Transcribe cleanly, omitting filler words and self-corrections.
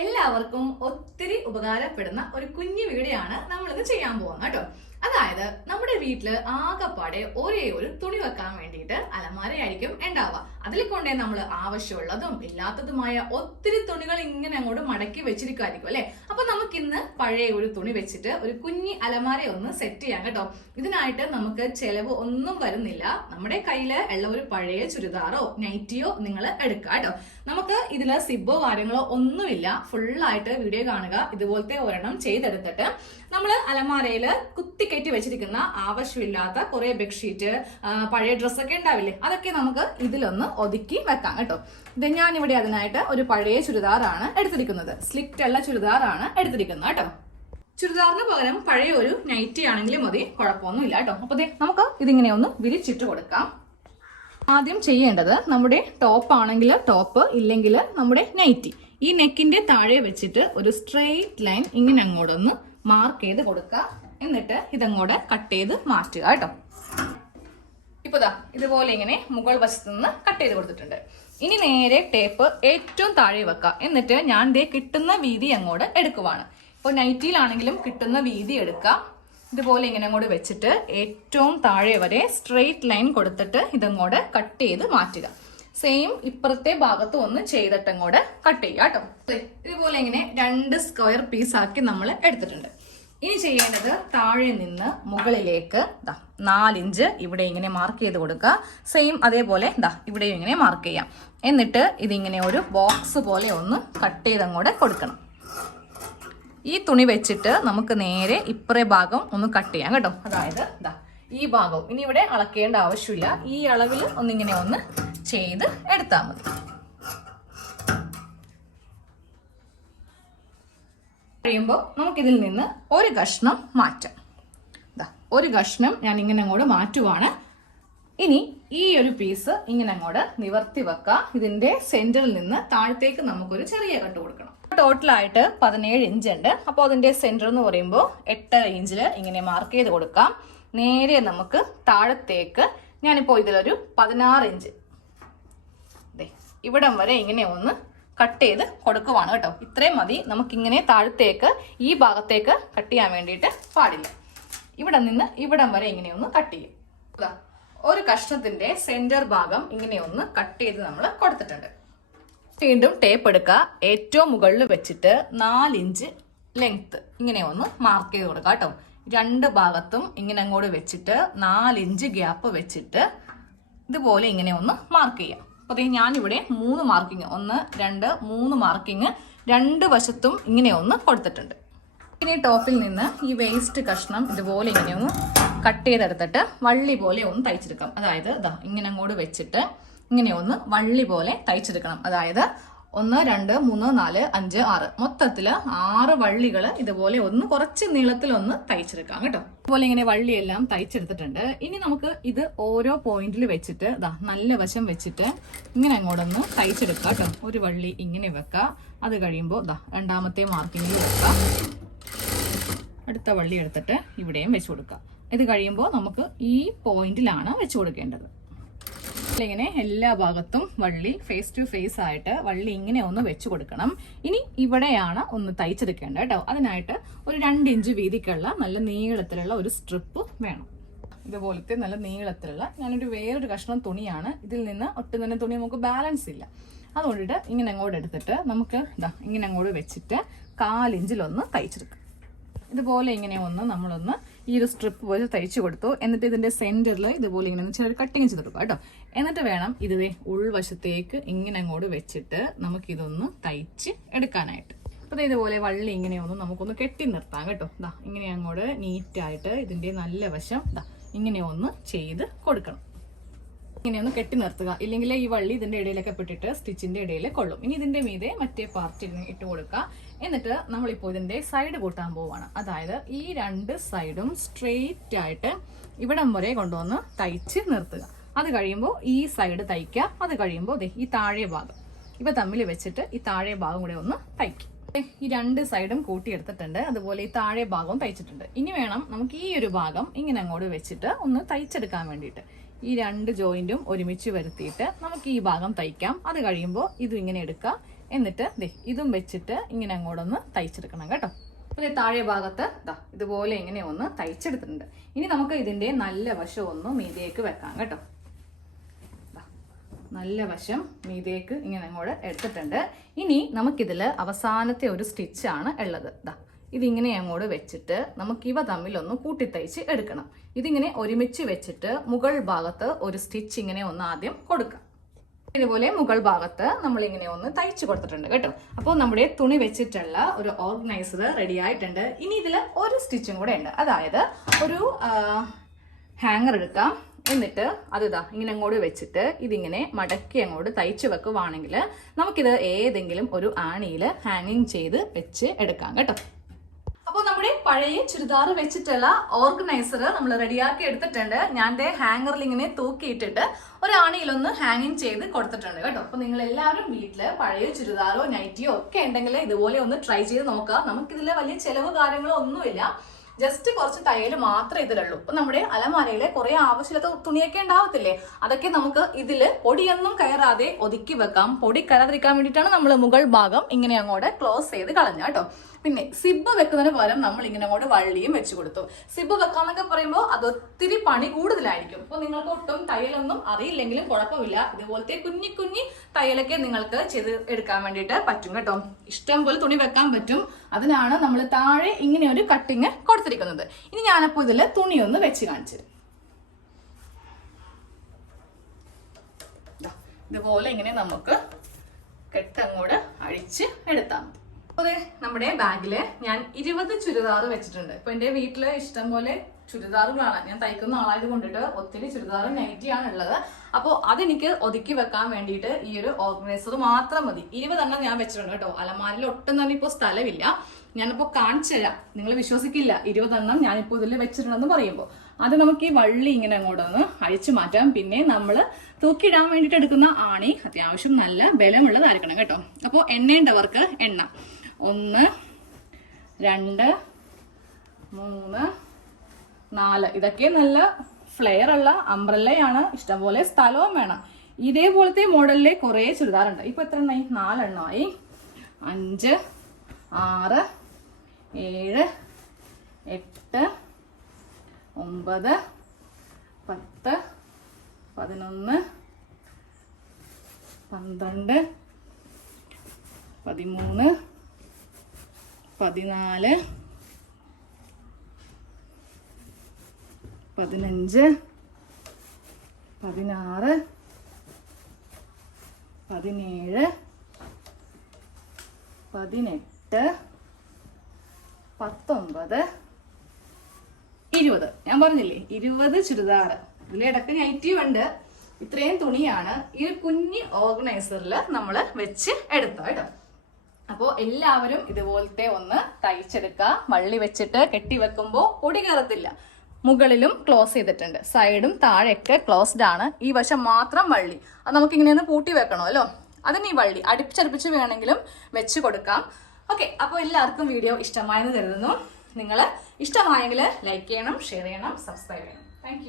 എല്ലാവർക്കും ഒത്തിരി ഉപകാരപ്പെടുന്ന ഒരു കുഞ്ഞു വീഡിയോ ആണ് നമ്മളിത് ചെയ്യാൻ പോകുന്നത് കേട്ടോ. അതായത് നമ്മുടെ വീട്ടില് ആകെപ്പാടെ ഒരേ ഒരു തുണി വെക്കാൻ വേണ്ടിയിട്ട് അലമാരയായിരിക്കും ഉണ്ടാവുക. അതിൽ കൊണ്ടേ നമ്മൾ ആവശ്യമുള്ളതും ഇല്ലാത്തതുമായ ഒത്തിരി തുണികൾ ഇങ്ങനെ അങ്ങോട്ട് മടക്കി വെച്ചിരിക്കുമായിരിക്കും അല്ലെ. അപ്പൊ നമുക്ക് ഇന്ന് പഴയ ഒരു തുണി വെച്ചിട്ട് ഒരു കുഞ്ഞി അലമാര ഒന്ന് സെറ്റ് ചെയ്യാം കേട്ടോ. ഇതിനായിട്ട് നമുക്ക് ചെലവ് ഒന്നും വരുന്നില്ല. നമ്മുടെ കയ്യില് ഉള്ള ഒരു പഴയ ചുരിദാറോ നൈറ്റിയോ നിങ്ങൾ എടുക്കുക കേട്ടോ. നമുക്ക് ഇതില് സിബോ കാര്യങ്ങളോ ഒന്നുമില്ല. ഫുള്ളായിട്ട് വീഡിയോ കാണുക. ഇതുപോലത്തെ ഒരെണ്ണം ചെയ്തെടുത്തിട്ട് നമ്മൾ അലമാരയില് കുത്തിക്കയറ്റി വെച്ചിരിക്കുന്ന ആവശ്യമില്ലാത്ത കുറെ ബെഡ്ഷീറ്റ്, പഴയ ഡ്രസ്സൊക്കെ ഉണ്ടാവില്ലേ, അതൊക്കെ നമുക്ക് ഇതിലൊന്ന് ഒതുക്കി വെക്കാം കേട്ടോ. ഇത് ഞാനിവിടെ അതിനായിട്ട് ഒരു പഴയ ചുരിദാറാണ് എടുത്തിരിക്കുന്നത്. സ്ലിറ്റ് ഉള്ള ചുരിദാറാണ് എടുത്തിരിക്കുന്നത് കേട്ടോ. ചുരിദാറിന് പകരം പഴയ ഒരു നൈറ്റി ആണെങ്കിലും മതി, കുഴപ്പമൊന്നുമില്ല കേട്ടോ. അപ്പൊ നമുക്ക് ഇതിങ്ങനെ ഒന്ന് വിരിച്ചിട്ട് കൊടുക്കാം. ആദ്യം ചെയ്യേണ്ടത് നമ്മുടെ ടോപ്പ് ആണെങ്കിൽ ടോപ്പ്, ഇല്ലെങ്കിൽ നമ്മുടെ നൈറ്റി, ഈ നെക്കിന്റെ താഴെ വെച്ചിട്ട് ഒരു സ്ട്രെയിറ്റ് ലൈൻ ഇങ്ങനെ അങ്ങോട്ടൊന്ന് മാർക്ക് ചെയ്ത് കൊടുക്കുക. എന്നിട്ട് ഇതങ്ങോട്ട് കട്ട് ചെയ്ത് മാറ്റുക കേട്ടോ. ഇപ്പൊ ഇതുപോലെ ഇങ്ങനെ മുകൾ വശത്ത് നിന്ന് കട്ട് ചെയ്ത് കൊടുത്തിട്ടുണ്ട്. ഇനി നേരെ ടേപ്പ് ഏറ്റവും താഴെ വെക്കുക. എന്നിട്ട് ഞാൻ കിട്ടുന്ന വീതി അങ്ങോട്ട് എടുക്കുവാണ്. ഇപ്പോൾ നൈറ്റിയിലാണെങ്കിലും കിട്ടുന്ന വീതി എടുക്കുക. ഇതുപോലെ ഇങ്ങനെ അങ്ങോട്ട് വെച്ചിട്ട് ഏറ്റവും താഴെ വരെ സ്ട്രെയിറ്റ് ലൈൻ കൊടുത്തിട്ട് ഇതങ്ങോട്ട് കട്ട് ചെയ്ത് മാറ്റുക. സെയിം ഇപ്പുറത്തെ ഭാഗത്തും ഒന്ന് ചെയ്തിട്ട് അങ്ങോട്ട് കട്ട് ചെയ്യുക കേട്ടോ. ഇതുപോലെ ഇങ്ങനെ 2 സ്ക്വയർ പീസ് ആക്കി നമ്മൾ എടുത്തിട്ടുണ്ട്. ഇനി ചെയ്യേണ്ടത് താഴെ നിന്ന് മുകളിലേക്ക് 4 ഇഞ്ച് ഇവിടെ ഇങ്ങനെ മാർക്ക് ചെയ്ത് കൊടുക്കുക. സെയിം അതേപോലെ ഇവിടെയും ഇങ്ങനെ മാർക്ക് ചെയ്യാം. എന്നിട്ട് ഇതിങ്ങനെ ഒരു ബോക്സ് പോലെ ഒന്ന് കട്ട് ചെയ്ത് അങ്ങോട്ട് കൊടുക്കണം. ഈ തുണി വെച്ചിട്ട് നമുക്ക് നേരെ ഇപ്പുറേ ഭാഗം ഒന്ന് കട്ട് ചെയ്യാം കേട്ടോ. അതായത് ഈ ഭാഗം ഇനി ഇവിടെ അളക്കേണ്ട ആവശ്യമില്ല. ഈ അളവിൽ ഒന്നിങ്ങനെ ഒന്ന് ചെയ്ത് എടുത്താൽ മതി. കഴിയുമ്പോൾ നമുക്കിതിൽ നിന്ന് ഒരു കഷ്ണം മാറ്റാം. ഒരു കഷ്ണം ഞാൻ ഇങ്ങനെ അങ്ങോട്ട് മാറ്റുവാണ്. ഇനി ഈ ഒരു പീസ് ഇങ്ങനെ അങ്ങോട്ട് നിവർത്തി വെക്കാം. ഇതിന്റെ സെന്ററിൽ നിന്ന് താഴത്തേക്ക് നമുക്കൊരു ചെറിയ കട്ട് കൊടുക്കണം. ടോട്ടലായിട്ട് 17 ഇഞ്ച് ഉണ്ട്. അപ്പോൾ അതിന്റെ സെന്റർ എന്ന് പറയുമ്പോൾ 8 ഇഞ്ചിൽ ഇങ്ങനെ മാർക്ക് ചെയ്ത് കൊടുക്കാം. നേരെ നമുക്ക് താഴത്തേക്ക് ഞാനിപ്പോൾ ഇതിലൊരു 16 ഇഞ്ച് ഇവിടം വരെ ഇങ്ങനെ ഒന്ന് കട്ട് ചെയ്ത് കൊടുക്കുവാണ് കേട്ടോ. ഇത്രയും മതി. നമുക്കിങ്ങനെ താഴത്തേക്ക് ഈ ഭാഗത്തേക്ക് കട്ട് ചെയ്യാൻ വേണ്ടിയിട്ട് പാടില്ല. ഇവിടെ നിന്ന് ഇവിടം വരെ ഇങ്ങനെ ഒന്ന് കട്ട് ചെയ്യും. ഒരു കഷ്ണത്തിന്റെ സെന്റർ ഭാഗം ഇങ്ങനെ ഒന്ന് കട്ട് ചെയ്ത് നമ്മൾ കൊടുത്തിട്ടുണ്ട്. വീണ്ടും ടേപ്പ് എടുക്കുക. ഏറ്റവും മുകളിൽ വെച്ചിട്ട് 4 ഇഞ്ച് ലെങ്ത് ഇങ്ങനെ ഒന്ന് മാർക്ക് ചെയ്ത് കൊടുക്കുക കേട്ടോ. 2 ഭാഗത്തും ഇങ്ങനെ അങ്ങോട്ട് വെച്ചിട്ട് 4 ഇഞ്ച് ഗ്യാപ്പ് വെച്ചിട്ട് ഇതുപോലെ ഇങ്ങനെ ഒന്ന് മാർക്ക് ചെയ്യാം. അപ്പൊ ഞാനിവിടെ 3 മാർക്കിങ്, 1, 2, 3 മാർക്കിങ് 2 വശത്തും ഇങ്ങനെ ഒന്ന് കൊടുത്തിട്ടുണ്ട്. ഇനി ടോപ്പിൽ നിന്ന് ഈ വേസ്റ്റ് കഷ്ണം ഇതുപോലെ ഇങ്ങനെ ഒന്ന് കട്ട് ചെയ്തെടുത്തിട്ട് വള്ളി പോലെ ഒന്ന് തയ്ച്ചെടുക്കാം. അതായത് ഇങ്ങനെ അങ്ങോട്ട് വെച്ചിട്ട് ഇങ്ങനെ ഒന്ന് വള്ളി പോലെ തയ്ച്ചെടുക്കണം. അതായത് 1, 2, 3, 4, 5, 6 മൊത്തത്തില് 6 വള്ളികൾ ഇതുപോലെ ഒന്ന് കുറച്ച് നീളത്തിലൊന്ന് തയ്ച്ചെടുക്കാം കേട്ടോ. ഇതുപോലെ ഇങ്ങനെ വള്ളിയെല്ലാം തയ്ച്ചെടുത്തിട്ടുണ്ട്. ഇനി നമുക്ക് ഇത് ഓരോ പോയിന്റിൽ വെച്ചിട്ട് നല്ല വശം വെച്ചിട്ട് ഇങ്ങനെ അങ്ങോട്ടൊന്ന് തയ്ച്ചെടുക്കാം കേട്ടോ. ഒരു വള്ളി ഇങ്ങനെ വെക്കാം. അത് കഴിയുമ്പോൾ രണ്ടാമത്തെ മാർക്കിങ്ങിൽ വെക്കാം. അടുത്ത വള്ളി എടുത്തിട്ട് ഇവിടെയും വെച്ച് കൊടുക്കാം. ഇത് കഴിയുമ്പോൾ നമുക്ക് ഈ പോയിന്റിലാണ് വെച്ച് കൊടുക്കേണ്ടത്. ഇങ്ങനെ എല്ലാ ഭാഗത്തും വള്ളി ഫേസ് ടു ഫേസ് ആയിട്ട് വള്ളി ഇങ്ങനെ ഒന്ന് വെച്ച് കൊടുക്കണം. ഇനി ഇവിടെയാണ് ഒന്ന് തയ്ച്ചെടുക്കേണ്ടത് കേട്ടോ. അതിനായിട്ട് ഒരു 2 ഇഞ്ച് വീതിക്കുള്ള നല്ല നീളത്തിലുള്ള ഒരു സ്ട്രിപ്പ് വേണം. ഇതുപോലത്തെ നല്ല നീളത്തിലുള്ള ഞാനൊരു വേറൊരു കഷ്ണം തുണിയാണ്. ഇതിൽ നിന്ന് ഒട്ടും തന്നെ തുണി നമുക്ക് ബാലൻസ് ഇല്ല. അതുകൊണ്ടിട്ട് ഇങ്ങനെ അങ്ങോട്ട് എടുത്തിട്ട് നമുക്ക് ഇങ്ങനെ അങ്ങോട്ട് വെച്ചിട്ട് 4 ഇഞ്ചിലൊന്ന് തയ്ച്ചെടുക്കാം. ഇതുപോലെ ഇങ്ങനെ ഒന്ന് നമ്മളൊന്ന് ഈ ഒരു സ്ട്രിപ്പ് പോലെ തയ്ച്ചു കൊടുത്തു. എന്നിട്ട് ഇതിന്റെ സെന്ററിൽ ഇതുപോലെ ഇങ്ങനെ ചെറിയ കട്ടിങ് ചെയ്തെടുക്കുക കേട്ടോ. എന്നിട്ട് വേണം ഇതിന്റെ ഉൾവശത്തേക്ക് ഇങ്ങനെ അങ്ങോട്ട് വെച്ചിട്ട് നമുക്കിതൊന്ന് തയ്ച്ച് എടുക്കാനായിട്ട്. അപ്പൊ ഇതുപോലെ വള്ളി ഇങ്ങനെ ഒന്ന് നമുക്കൊന്ന് കെട്ടി നിർത്താം കേട്ടോ. ഇങ്ങനെ അങ്ങോട്ട് നീറ്റായിട്ട് ഇതിന്റെ നല്ല വശം ഇങ്ങനെ ഒന്ന് ചെയ്ത് കൊടുക്കണം. ഇങ്ങനെ ഒന്ന് കെട്ടി നിർത്തുക. ഇല്ലെങ്കിൽ ഈ വള്ളി ഇതിന്റെ ഇടയിലൊക്കെ പെട്ടിട്ട് സ്റ്റിച്ചിന്റെ ഇടയിൽ കൊള്ളും. ഇനി ഇതിന്റെ മീതെ മറ്റേ പാർട്ട് ഇട്ട് കൊടുക്കുക. എന്നിട്ട് നമ്മളിപ്പോൾ ഇതിന്റെ സൈഡ് കൂട്ടാൻ പോവാണ്. അതായത് ഈ 2 സൈഡും സ്ട്രെയിറ്റ് ആയിട്ട് ഇവിടം വരെ കൊണ്ടുവന്ന് തയ്ച്ച് നിർത്തുക. അത് കഴിയുമ്പോൾ ഈ സൈഡ് തയ്ക്കുക. അത് കഴിയുമ്പോൾ ഈ താഴെ ഭാഗം ഇവ തമ്മിൽ വെച്ചിട്ട് ഈ താഴെ ഭാഗം കൂടെ ഒന്ന് തയ്ക്കും. ഈ 2 സൈഡും കൂട്ടിയെടുത്തിട്ടുണ്ട്. അതുപോലെ ഈ താഴെ ഭാഗവും തയ്ച്ചിട്ടുണ്ട്. ഇനി വേണം നമുക്ക് ഈ ഒരു ഭാഗം ഇങ്ങനെ അങ്ങോട്ട് വെച്ചിട്ട് ഒന്ന് തയ്ച്ചെടുക്കാൻ വേണ്ടിയിട്ട്. ഈ 2 ജോയിന്റും ഒരുമിച്ച് വരുത്തിയിട്ട് നമുക്ക് ഈ ഭാഗം തയ്ക്കാം. അത് കഴിയുമ്പോൾ ഇതും ഇങ്ങനെ എടുക്കുക. എന്നിട്ട് ഇതും വെച്ചിട്ട് ഇങ്ങനെ അങ്ങോട്ടൊന്ന് തയ്ച്ചെടുക്കണം കേട്ടോ. അപ്പോൾ താഴെ ഭാഗത്ത് ഇതുപോലെ ഇങ്ങനെ ഒന്ന് തയ്ച്ചെടുത്തിട്ടുണ്ട്. ഇനി നമുക്ക് ഇതിൻ്റെ നല്ല വശം ഒന്ന് മീതേക്ക് വെക്കാം കേട്ടോ. നല്ല വശം മീതേക്ക് ഇങ്ങനെ അങ്ങോട്ട് എടുത്തിട്ടുണ്ട്. ഇനി നമുക്കിതിൽ അവസാനത്തെ ഒരു സ്റ്റിച്ചാണ് ഉള്ളത്. ഇതിങ്ങനെ അങ്ങോട്ട് വെച്ചിട്ട് നമുക്ക് ഇവ തമ്മിലൊന്ന് കൂട്ടിത്തയ്ച്ച് എടുക്കണം. ഇതിങ്ങനെ ഒരുമിച്ച് വെച്ചിട്ട് മുകൾ ഭാഗത്ത് ഒരു സ്റ്റിച്ച് ഇങ്ങനെ ഒന്ന് ആദ്യം കൊടുക്കാം. ഇതുപോലെ മുകൾ ഭാഗത്ത് നമ്മൾ ഇങ്ങനെ ഒന്ന് തയ്ച്ചു കൊടുത്തിട്ടുണ്ട് കേട്ടോ. അപ്പോൾ നമ്മുടെ തുണി വെച്ചിട്ടുള്ള ഒരു ഓർഗനൈസർ റെഡി ആയിട്ടുണ്ട്. ഇനി ഇതിൽ ഒരു സ്റ്റിച്ചും കൂടെ ഉണ്ട്. അതായത് ഒരു ഹാങ്ങർ എടുക്കാം. എന്നിട്ട് ഇങ്ങനെ അങ്ങോട്ട് വെച്ചിട്ട് ഇതിങ്ങനെ മടക്കി അങ്ങോട്ട് തയ്ച്ചു വെക്കുവാണെങ്കിൽ നമുക്കിത് ഏതെങ്കിലും ഒരു ആണിയിൽ ഹാങ്ങിങ് ചെയ്ത് വെച്ച് എടുക്കാം കേട്ടോ. അപ്പോൾ നമ്മുടെ പഴയ ചുരിദാർ വെച്ചിട്ടുള്ള ഓർഗനൈസർ നമ്മൾ റെഡിയാക്കി എടുത്തിട്ടുണ്ട്. ഞാൻ ഹാങ്ങറിൽ ഇങ്ങനെ തൂക്കിയിട്ടിട്ട് ഒരാണിയിലൊന്ന് ഹാങ്ങിങ് ചെയ്ത് കൊടുത്തിട്ടുണ്ട് കേട്ടോ. അപ്പോൾ നിങ്ങൾ എല്ലാവരും വീട്ടില് പഴയ ചുരിദാറോ നൈറ്റിയോ ഒക്കെ ഉണ്ടെങ്കിൽ ഇതുപോലെ ഒന്ന് ട്രൈ ചെയ്ത് നോക്കാം. നമുക്കിതിൽ വലിയ ചെലവ് കാര്യങ്ങളോ ഒന്നുമില്ല. ജസ്റ്റ് കുറച്ച് തയ്യൽ മാത്രമേ ഇതിലുള്ളൂ. അപ്പൊ നമ്മുടെ അലമാരയിലെ കുറെ ആവശ്യമില്ലാത്ത തുണിയൊക്കെ ഉണ്ടാവത്തില്ലേ, അതൊക്കെ നമുക്ക് ഇതില് പൊടിയൊന്നും കയറാതെ ഒതുക്കി വെക്കാം. പൊടി കയറാതിരിക്കാൻ വേണ്ടിയിട്ടാണ് നമ്മൾ മുകൾ ഭാഗം ഇങ്ങനെ അങ്ങോട്ട് ക്ലോസ് ചെയ്ത് കളഞ്ഞ കേട്ടോ. പിന്നെ സിബ് വെക്കുന്നതിന് പകരം നമ്മൾ ഇങ്ങനെ അങ്ങോട്ട് വള്ളിയും വെച്ചു കൊടുത്തു. സിബ് വെക്കാന്നൊക്കെ പറയുമ്പോൾ അത് ഒത്തിരി പണി കൂടുതലായിരിക്കും. അപ്പൊ നിങ്ങൾക്ക് ഒട്ടും തയ്യലൊന്നും അറിയില്ലെങ്കിലും കുഴപ്പമില്ല. ഇതുപോലത്തെ കുഞ്ഞി കുഞ്ഞി തയ്യലൊക്കെ നിങ്ങൾക്ക് ചെയ്ത് എടുക്കാൻ വേണ്ടിയിട്ട് പറ്റും കേട്ടോ. ഇഷ്ടം പോലെ തുണി വെക്കാൻ പറ്റും. അതിനാണ് നമ്മൾ താഴെ ഇങ്ങനെ ഒരു കട്ടിങ് കൊടുത്തിരിക്കുന്നത്. ഇനി ഞാനപ്പോൾ ഇതിൽ തുണിയൊന്ന് വെച്ച് കാണിച്ചു. ഇതുപോലെ ഇങ്ങനെ നമുക്ക് കെട്ടങ്ങോട് അഴിച്ച് എടുത്താൽ മതി. അതെ, നമ്മുടെ ബാഗില് ഞാൻ 20 ചുരിദാർ വെച്ചിട്ടുണ്ട്. ഇപ്പൊ എന്റെ വീട്ടില് ഇഷ്ടം പോലെ ചുരിദാറുകളാണ്. ഞാൻ തയ്ക്കുന്ന ആളായത് കൊണ്ടിട്ട് ഒത്തിരി ചുരിദാറും നൈറ്റിയാണ് ഉള്ളത്. അപ്പോൾ അതെനിക്ക് ഒതുക്കി വെക്കാൻ വേണ്ടിയിട്ട് ഈ ഒരു ഓർഗനൈസർ മാത്രം മതി. 20 എണ്ണം ഞാൻ വെച്ചിട്ടുണ്ട് കേട്ടോ. അലമാരിൽ ഒട്ടും തന്നെ ഇപ്പോൾ സ്ഥലമില്ല. ഞാനിപ്പോൾ കാണിച്ചു തരാം, നിങ്ങൾ വിശ്വസിക്കില്ല. 20 എണ്ണം ഞാനിപ്പോൾ ഇതിൽ വെച്ചിട്ടുണ്ടെന്ന് പറയുമ്പോൾ അത് നമുക്ക് ഈ വള്ളി ഇങ്ങനെ അങ്ങോട്ടൊന്ന് അഴിച്ചു മാറ്റാം. പിന്നെ നമ്മൾ തൂക്കിയിടാൻ വേണ്ടിയിട്ട് എടുക്കുന്ന ആണി അത്യാവശ്യം നല്ല ബലമുള്ളതായിരിക്കണം കേട്ടോ. അപ്പോൾ എണ്ണേണ്ടവർക്ക് എണ്ണ 1 2 3 4 ഇതൊക്കെ നല്ല ഫ്ലെയർ ഉള്ള അംബ്രല്ലയാണ്. ഇഷ്ടംപോലെ സ്ഥലവും വേണം. ഇതേപോലത്തെ മോഡലിലെ കുറേ ചുരിദാറുണ്ട്. ഇപ്പൊ എത്ര എണ്ണമായി? 4 എണ്ണമായി. 5 6 7 8 9 10 11 12 13 14 15 16 17 18 19 20. ഞാൻ പറഞ്ഞില്ലേ 20 ചുരിദാർ. ഇതിലിടക്ക് നൈറ്റിയും ഉണ്ട്. ഇത്രയും തുണിയാണ് ഈ ഒരു കുഞ്ഞി ഓർഗനൈസറിൽ നമ്മൾ വെച്ച് എടുത്തോ കേട്ടോ. അപ്പോൾ എല്ലാവരും ഇതുപോലത്തെ ഒന്ന് തയ്ച്ചെടുക്കുക. വള്ളി വെച്ചിട്ട് കെട്ടി വെക്കുമ്പോൾ പൊടി കയറത്തില്ല. മുകളിലും ക്ലോസ് ചെയ്തിട്ടുണ്ട്, സൈഡും താഴെയൊക്കെ ക്ലോസ്ഡ് ആണ്. ഈ വശം മാത്രം വള്ളി. അത് നമുക്ക് ഇങ്ങനെ ഒന്ന് പൂട്ടി വെക്കണമല്ലോ. അതിന് ഈ വള്ളി അടുപ്പിച്ചടുപ്പിച്ച് വേണമെങ്കിലും വെച്ച് കൊടുക്കാം. ഓക്കെ, അപ്പോൾ എല്ലാവർക്കും വീഡിയോ ഇഷ്ടമായെന്ന് കരുതുന്നു. നിങ്ങൾ ഇഷ്ടമായെങ്കിൽ ലൈക്ക് ചെയ്യണം, ഷെയർ ചെയ്യണം, സബ്സ്ക്രൈബ് ചെയ്യണം. താങ്ക്